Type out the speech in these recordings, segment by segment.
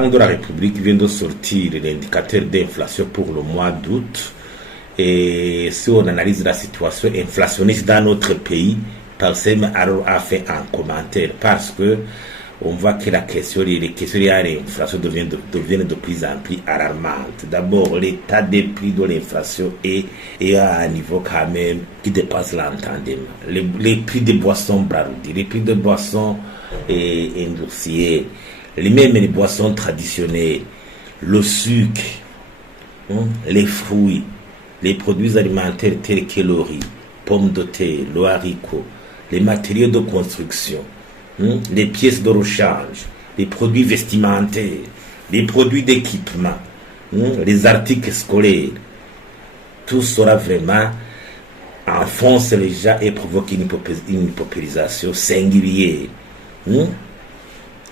Banque de la République vient de sortir l'indicateur d'inflation pour le mois d'août. Et si on analyse la situation inflationniste dans notre pays, Parsem a fait un commentaire parce que on voit que les questions liées à l'inflation deviennent de plus en plus alarmantes. D'abord, l'état des prix de l'inflation est à un niveau quand même qui dépasse l'entendement. Les prix des boissons braroudies, les prix de boissons indulciées, les boissons traditionnelles, le sucre, les fruits, les produits alimentaires tels que le riz, pommes de terre, le haricot, les matériaux de construction, les pièces de rechange, les produits vestimentaires, les produits d'équipement, les articles scolaires, tout sera vraiment enfonce les gens et provoque une paupérisation singulière.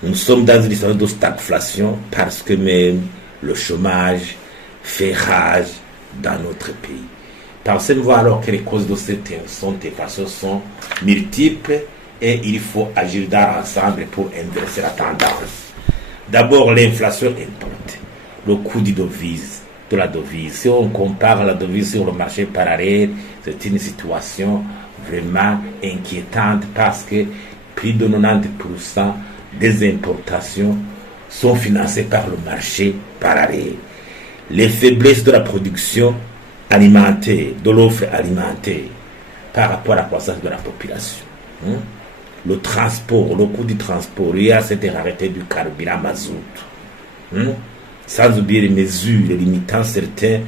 Nous sommes dans une situation de stagflation parce que même le chômage fait rage dans notre pays. Pensez-vous alors que les causes de cette inflation sont multiples et il faut agir ensemble pour inverser la tendance. D'abord, l'inflation importe, le coût de la devise. Si on compare la devise sur le marché parallèle, c'est une situation vraiment inquiétante parce que plus de 90% des importations sont financées par le marché parallèle. Les faiblesses de la production alimentaire, de l'offre alimentaire par rapport à la croissance de la population. Le transport, le coût du transport, il y a cette rareté du carburant mazout. Sans oublier les mesures limitant certains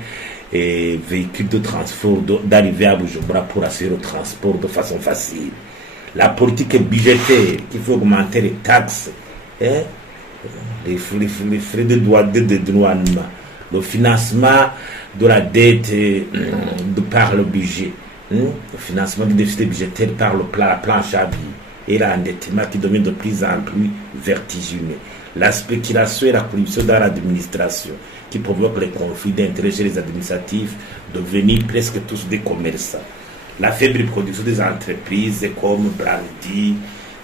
véhicules de transport d'arriver à Bujumbura pour assurer le transport de façon facile. La politique budgétaire qui fait augmenter les taxes, les frais de douanement, le financement de la dette par le budget, le financement du déficit budgétaire par la planche à billets et l'endettement qui devient de plus en plus vertigineux. La spéculation et la corruption dans l'administration qui provoquent les conflits d'intérêts chez les administratifs, devenus presque tous des commerçants. La faible production des entreprises comme Brandy,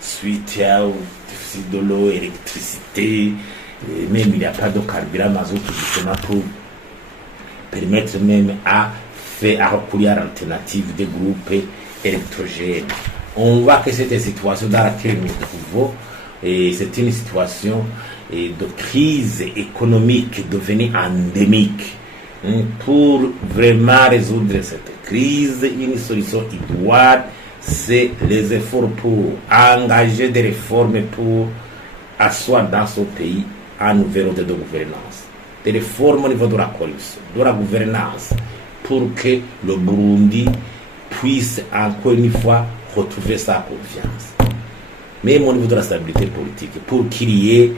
Sweetel, déficit de l'eau, électricité, même il n'y a pas de carburant mazout justement pour permettre même à recourir à l'alternative des groupes électrogènes. On voit que c'est une situation dans laquelle nous trouvons et c'est une situation de crise économique devenue endémique. Pour vraiment résoudre cette crise, une solution idoine, c'est les efforts pour engager des réformes pour asseoir dans ce pays un nouvel ordre de gouvernance. Des réformes au niveau de la corruption, de la gouvernance, pour que le Burundi puisse encore une fois retrouver sa confiance. Même au niveau de la stabilité politique, pour qu'il y ait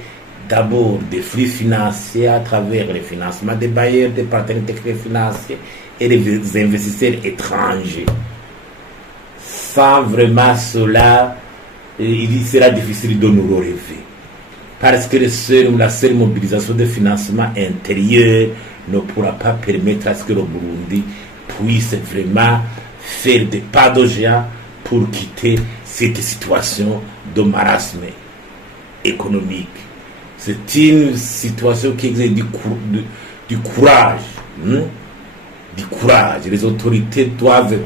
d'abord des flux financiers à travers le financement des bailleurs, des partenaires techniques financiers et des investisseurs étrangers. Sans vraiment cela, il sera difficile de nous relever. Parce que la seule mobilisation de financement intérieur ne pourra pas permettre à ce que le Burundi puisse vraiment faire des pas de géant pour quitter cette situation de marasme économique. C'est une situation qui exige du courage. Du courage. Les autorités doivent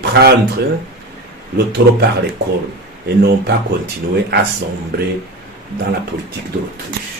prendre le taureau par les cornes et non pas continuer à sombrer dans la politique de l'autruche.